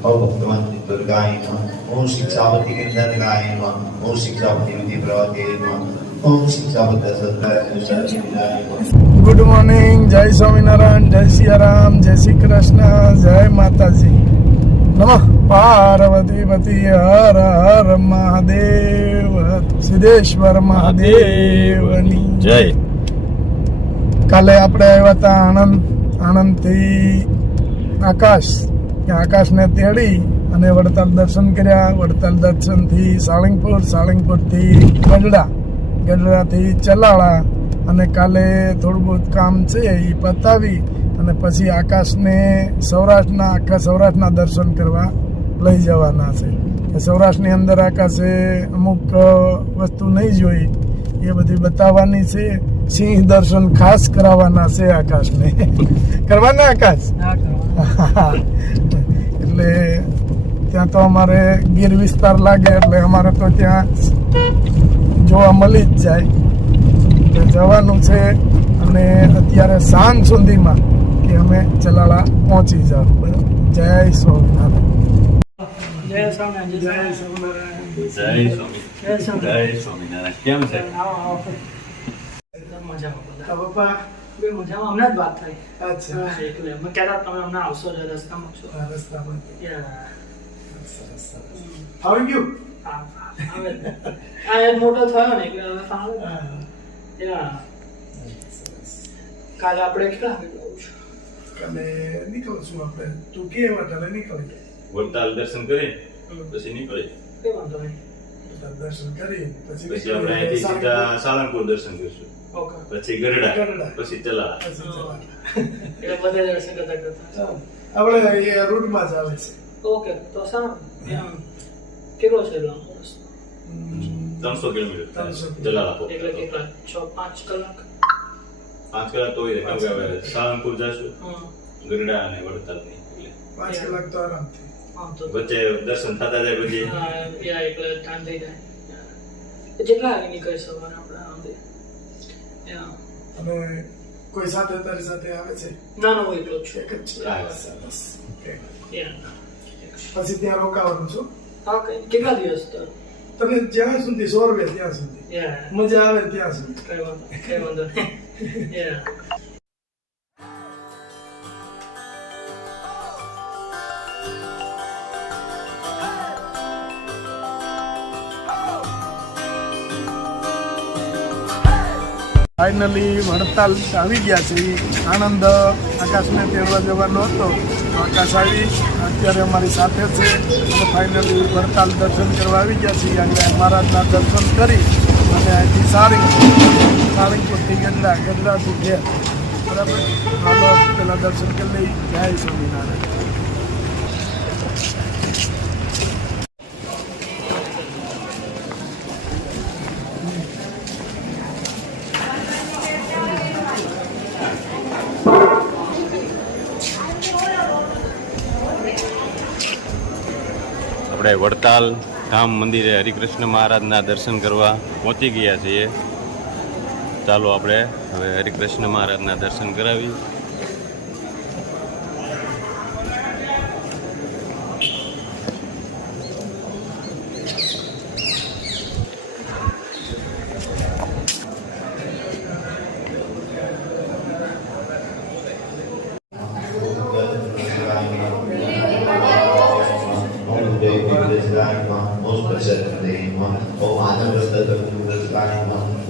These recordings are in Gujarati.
ओम भक्तवंती दुर्गाय नमः। ओम शिक्षावती गिरधरगाय नमः। ओम शिक्षावती विधि प्रवते नमः। ओम शिक्षावती सत्य। गुड मॉर्निंग, जय स्वामीनारायण, जय सियाराम, जय श्री कृष्ण, जय माताजी। नमः पार्वती पति हर हर महादेव, સિદ્ધેશ્વર મહાદેવની જય। કાલે આપણે આવ્યા હતા આણંદથી આકાશને તેડી અને વડતાલ દર્શન કર્યા। વડતાલ દર્શનથી સાળંગપુરથી ગઢડાથી ચલાળા અને કાલે થોડું બહુ કામ છે એ પતાવી અને પછી આખા સૌરાષ્ટ્રના દર્શન કરવા લઈ જવાના છે। સૌરાષ્ટ્રની અંદર આકાશે અમુક વસ્તુ નહીં જોઈ એ બધી બતાવવાની છે। સિંહ દર્શન ખાસ કરાવવાના છે આકાશને। કરવાના આકાશ? એટલે ત્યાં તો અમારે ગીર વિસ્તાર લાગે એટલે અમારે તો ત્યાં જોવા મળી જ જાય। જવાનું છે અને અત્યારે સાંજ સુધીમાં કે અમે ચલાળા પહોંચી જાવ। બરાબર? જય સ્વામિનારાયણ। જય સ્વામિનારાયણ। કેમ છે? પપ્પા મજામાં હમણાં જ વાત થઈ। અચ્છા, એટલે મેં કહેતા તમે હમણાં આવશો જ રસ્તામાં છો। રસ્તામાં યા ફાવી ગયું? આવે આ એક મોટો થયો ને એટલે હવે ફાવે। યા કાલે આપણે કેટલા વાગે જવું છે? કાલે નીકળશું આપણે, તું કે વાટલે નીકળી વડતાલ દર્શન કરી પછી નીકળી કઈ વાંધો નહીં। દર્શન કરી પછી આપણે અહીંથી સીધા સાળંગપુર દર્શન કરીશું, ઓકે પછી ગરડા, પછી ચલા। એટલે બધા દર્શન કરતા આપણે એ રૂટમાં જ આવે છે। ઓકે તો સારું। કેટલો છે લાંબો રસ્તો? 300 કિલોમીટર ચલાલા પહોંચે। એટલે કેટલા 6-5 કલાક? 5 કલાક તો હોય કેમ કે હવે સાળંગપુર જશું, ગરડા અને વડતાલ ની, 5 કલાક તો આરામથી। વચ્ચે દર્શન થતા જાય પછી યા એટલે ટાઈમ થઈ જાય। જેટલા વાગે નીકળે સવારે આપણે આંધે? અને કોઈ સાથે તારી સાથે આવે છે? ના ના હું એટલો જ છું। એક જ છે? સરસ। ઓકે, યા પછી ત્યાં રોકાવાનું છું? હા કેટલા દિવસ તો? તમે જ્યાં સુધી સોરવે ત્યાં સુધી, યા મજા આવે ત્યાં સુધી। કઈ વાંધો નહીં। યા ફાઇનલી વડતાલ આવી ગયા છે। આનંદ આકાશને તેડવા જવાનો હતો, આકાશ આવી અત્યારે અમારી સાથે છે અને ફાઇનલી વડતાલ દર્શન કરવા આવી ગયા છીએ। આગળ મહારાજના દર્શન કરી અને અહીંથી સાળંગપુરથી ગઢડાથી ઘેર। બરાબર, હાલો પેલા દર્શન કરી લઈ। જય સ્વામિનારાયણ। આપણે વડતાલ ધામ મંદિરે હરિકૃષ્ણ મહારાજના દર્શન કરવા પહોંચી ગયા છીએ। ચાલો આપણે હવે હરિકૃષ્ણ મહારાજના દર્શન કરાવી।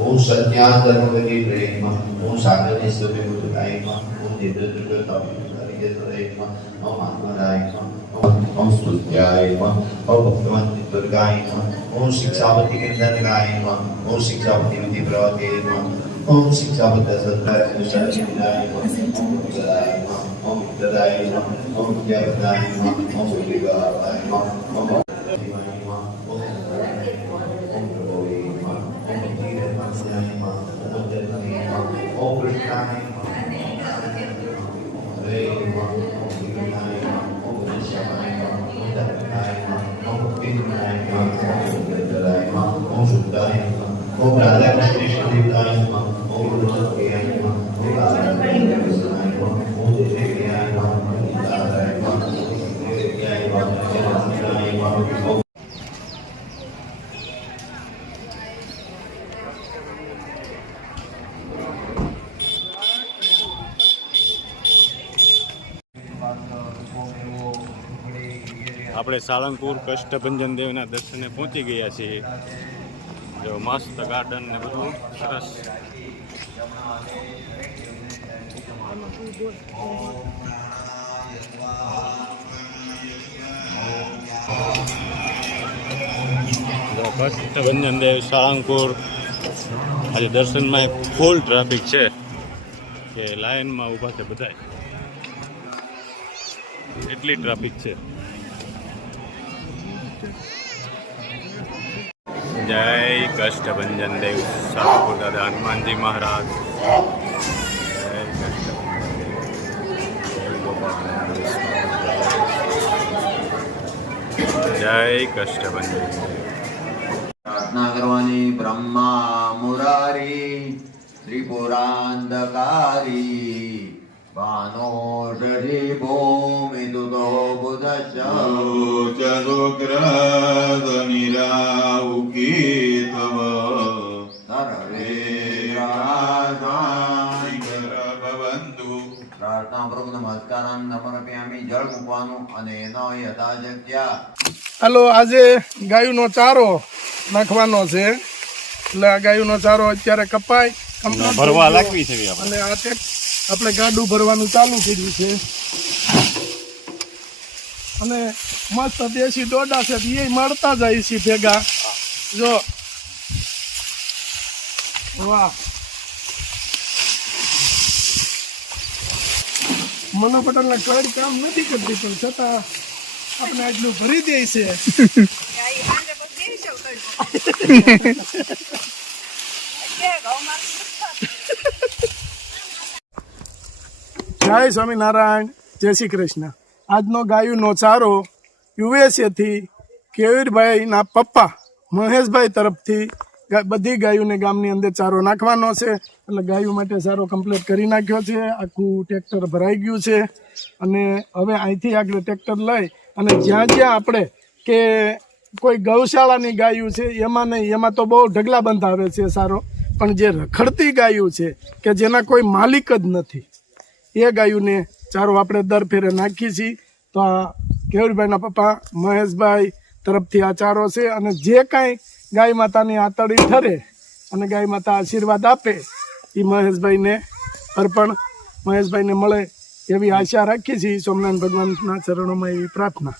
ओम सत्याधर्म के प्रेम, ओम सागरे सुबह बुद्धाय, ओम देवदत्ताय, ओम आत्मदाय, ओम स्तुत्याय, ओम भक्तवंती दुर्गाय, ओम शिक्षावती गिरधरगाय, ओम शिक्षावती विधि प्रवते, ओम शिक्षावती सत्य। ओम विद्यादाय, ओम विद्यापदाय, ओम विद्यादाय, ओम Om Krishnaय Hare Krishnaय Om Krishnaय Om Dharmay Om Vinay Om Vedaya Om Shuddhay Om Radha Krishna Devaya Om Gurudevaya Om Radha Krishna Om Devaya Om Radha Krishna Devaya આપણે સાળંગપુર કષ્ટભંજન દેવના દર્શને પહોંચી ગયા છીએ. જો મસ્ત ગાર્ડન ને બધું સરસ. જો કષ્ટભંજન દેવ સાળંગપુર. આજે દર્શનમાં ફૂલ ટ્રાફિક છે કે લાઈનમાં ઊભા છે બધા, એટલી ટ્રાફિક છે. જય કષ્ટભંજન દેવ સાળંગપુર દાદા હનુમાનજી મહારાજ. જય કષ્ટભંજન. પ્રાર્થના કરવાની. બ્રહ્મા મુરારી ત્રિપુરાંધકારી ભાનોષધિ ભૂમિ દુતો બુધશ્ચ નિરાઉકીતવ સર્વે ભવન્તુ. પ્રાર્થના પૂર્વક નમસ્કારાન સમર્પયામિ. જળ મૂકવાનું અને એનો યથાશક્ય. હાલો, આજે ગાયુંનો ચારો નાખવાનો છે, એટલે આ ગાયુંનો ચારો અત્યારે કપાય complete ભરવા થઈ ગયો. લાગવી છે આપણે. અને આ તે આપણે ગાડું ભરવાનું ચાલુ કર્યું છે. અને મસ્ત દેશી દોડા છે એ મળતા જાય છે ભેગા. જો વાહ, મનો પટેલને કઈ કામ નથી કરતી, પણ છતાં આપણે આટલું ભરી દે છે. જય સ્વામિનારાયણ, જય શ્રી કૃષ્ણ. આજનો ગાયુંનો ચારો USA થી કેવીરભાઈના પપ્પા મહેશભાઈ તરફથી બધી ગાયોને ગામની અંદર ચારો નાખવાનો છે. એટલે ગાયો માટે ચારો કમ્પ્લીટ કરી નાખ્યો છે. આખું ટ્રેક્ટર ભરાઈ ગયું છે. અને હવે અહીંથી આગળ ટ્રેક્ટર લઈ અને જ્યાં જ્યાં આપણે કે કોઈ ગૌશાળાની ગાયું છે એમાં નહીં, એમાં તો બહુ ઢગલા બંધ આવે છે સારો, પણ જે રખડતી ગાયું છે કે જેના કોઈ માલિક જ નથી એ ગાયોને ચારો આપણે દર ફેરે નાખીએ છીએ. તો આ કેવુરભાઈના પપ્પા મહેશભાઈ તરફથી આ ચારો છે. અને જે કાંઈ ગાય માતાની આતડી ઠરે અને ગાય માતા આશીર્વાદ આપે એ મહેશભાઈને અર્પણ, મહેશભાઈને મળે એવી આશા રાખીએ છીએ. સોમનાથ ભગવાનના ચરણોમાં એવી પ્રાર્થના.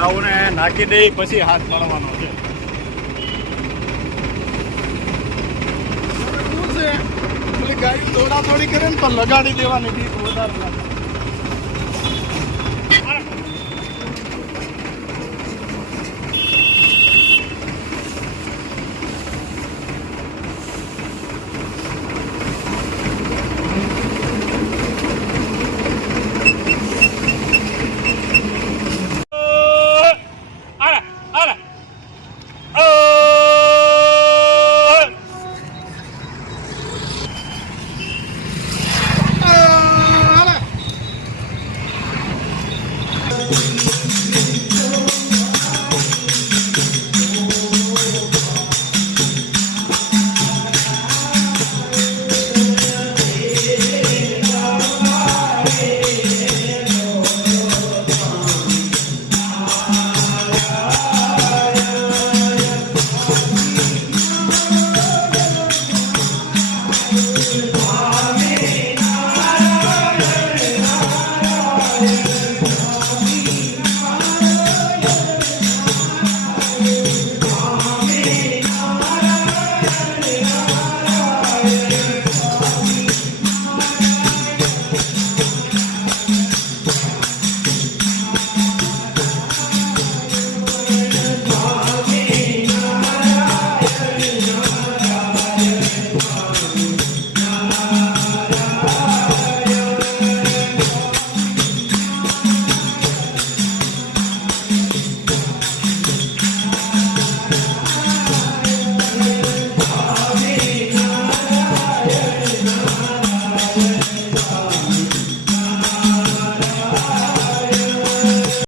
ગાઉને નાખી દઈ પછી હાથ પાડવાનો છે. શું છે પેલી ગાયું દોડાદોડી કરે ને તો લગાડી દેવાની બીક વધારે લાગે. આ